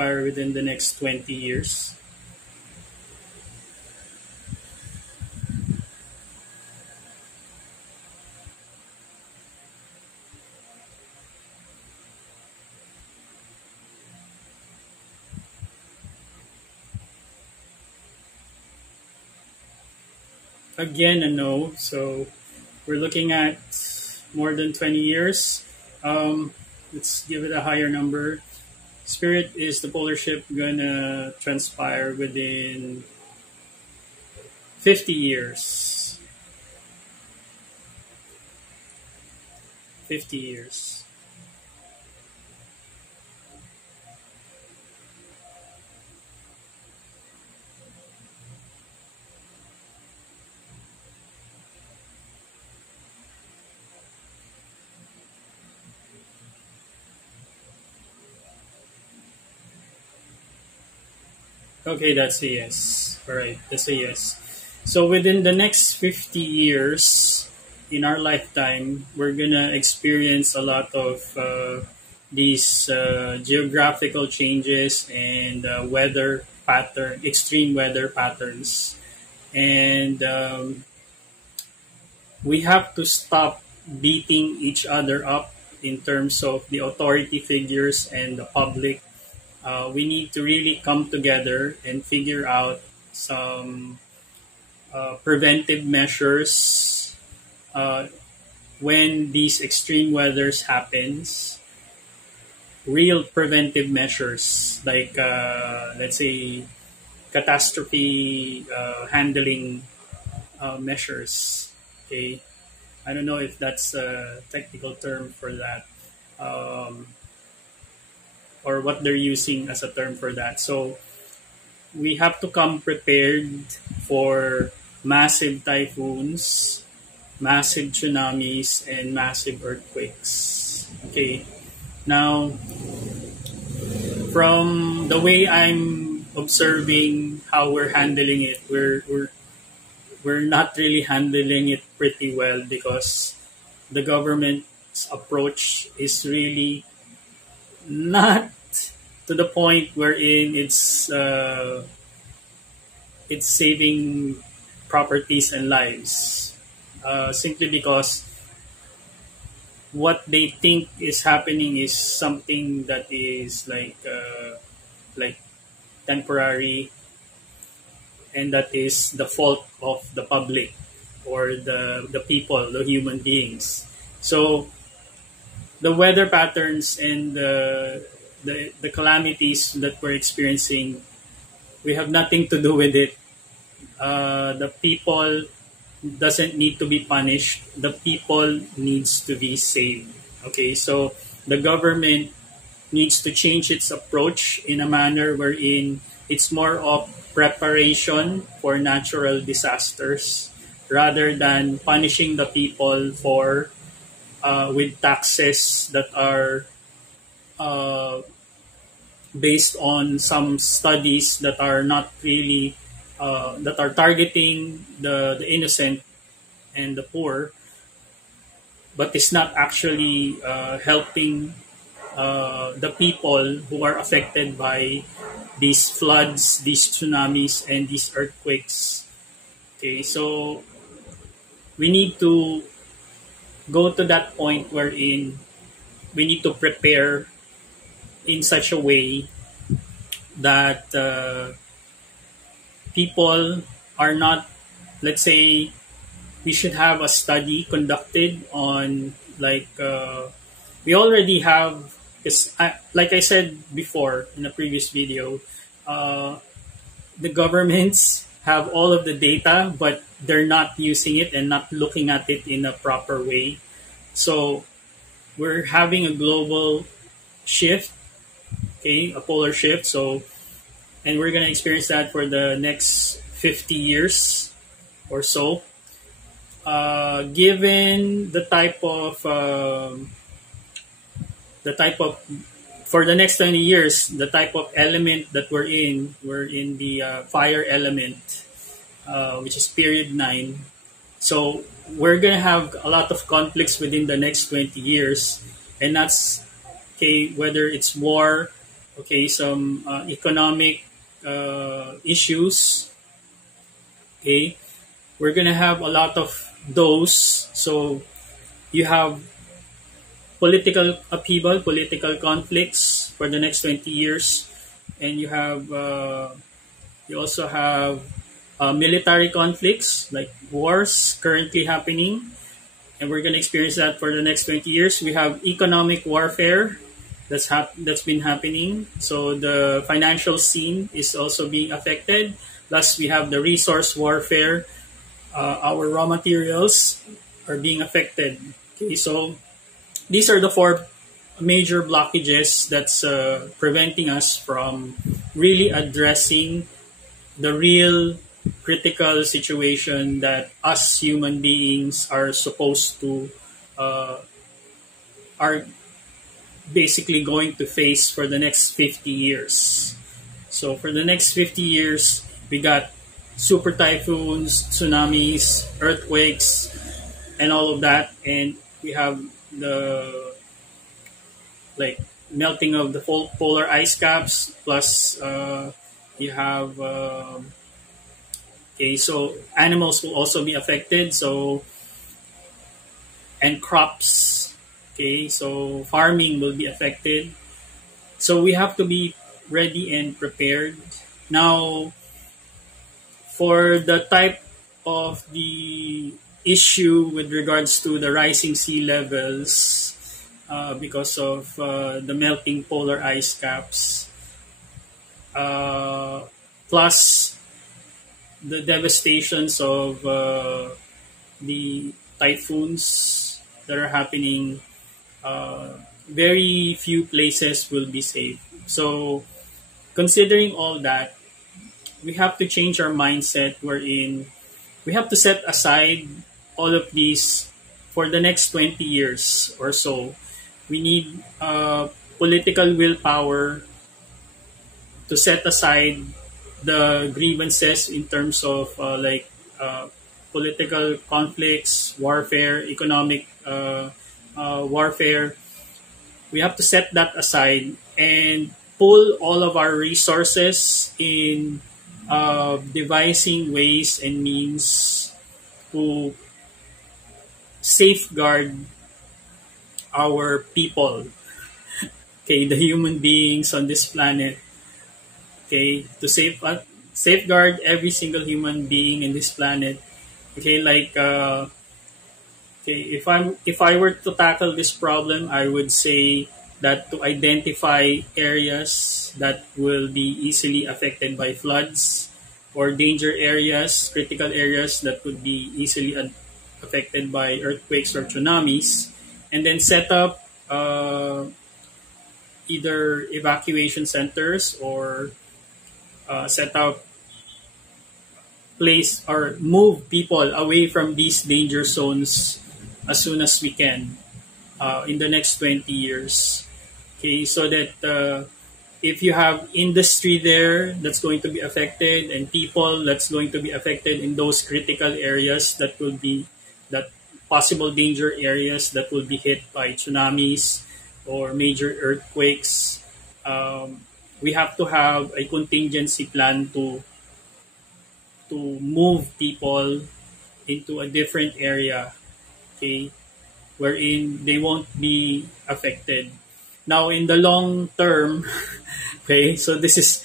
transpire within the next 20 years? Again, a no. So we're looking at more than 20 years. Let's give it a higher number. Spirit is the polar ship gonna transpire within 50 years. 50 years. Okay, that's a yes. All right, that's a yes. So within the next 50 years, in our lifetime, we're gonna experience a lot of these geographical changes and extreme weather patterns, and we have to stop beating each other up in terms of the authority figures and the public. We need to really come together and figure out some preventive measures when these extreme weathers happens. Real preventive measures like let's say catastrophe handling measures. Okay, I don't know if that's a technical term for that. Or what they're using as a term for that. So we have to come prepared for massive typhoons, massive tsunamis, and massive earthquakes. Okay. Now, from the way I'm observing how we're handling it, we're not really handling it pretty well because the government's approach is really not to the point wherein it's saving properties and lives, simply because what they think is happening is something that is like temporary, and that is the fault of the public or the people, the human beings. So the weather patterns and the calamities that we're experiencing, we have nothing to do with it. The people doesn't need to be punished. The people needs to be saved. Okay, so the government needs to change its approach in a manner wherein it's more of preparation for natural disasters rather than punishing the people for with taxes that are based on some studies that are not really that are targeting the innocent and the poor, but it's not actually helping the people who are affected by these floods, these tsunamis, and these earthquakes. Okay, so we need to go to that point wherein we need to prepare in such a way that people are not, let's say, we should have a study conducted on we already have, because like I said before in a previous video, the governments have all of the data, but they're not using it and not looking at it in a proper way. So we're having a global shift, okay, a polar shift. So, and we're gonna experience that for the next 50 years or so. Given the type of for the next 20 years, the type of element that we're in the fire element, which is period 9. So we're going to have a lot of conflicts within the next 20 years. And that's, okay, whether it's war, okay, some economic issues. Okay, we're gonna have a lot of those. So you have political upheaval, political conflicts for the next 20 years, and you also have military conflicts like wars currently happening, and we're going to experience that for the next 20 years. We have economic warfare that's been happening. So the financial scene is also being affected. Plus, we have the resource warfare. Our raw materials are being affected. Okay, so these are the four major blockages that's preventing us from really addressing the real critical situation that us human beings are supposed to are basically going to face for the next 50 years. So for the next 50 years, we got super typhoons, tsunamis, earthquakes, and all of that, and we have the like melting of the polar ice caps. Plus, you have okay, so animals will also be affected. So and crops. Okay, so farming will be affected. So we have to be ready and prepared. Now, for the type of the issue with regards to the rising sea levels because of the melting polar ice caps, plus the devastations of the typhoons that are happening, very few places will be safe. So, considering all that, we have to change our mindset wherein we have to set aside all of these for the next 20 years or so. We need political willpower to set aside the grievances in terms of political conflicts, warfare, economic warfare. We have to set that aside and pull all of our resources in devising ways and means to safeguard our people, okay, the human beings on this planet, okay, to safeguard every single human being in this planet, okay, okay, if I were to tackle this problem, I would say that to identify areas that will be easily affected by floods or danger areas, critical areas that could be easily affected by earthquakes or tsunamis, and then set up either evacuation centers or set up place or move people away from these danger zones as soon as we can in the next 20 years. Okay, so that if you have industry there that's going to be affected and people that's going to be affected in those critical areas that will be that possible danger areas that will be hit by tsunamis or major earthquakes, we have to have a contingency plan to move people into a different area, okay, wherein they won't be affected. Now, in the long term, okay, so this is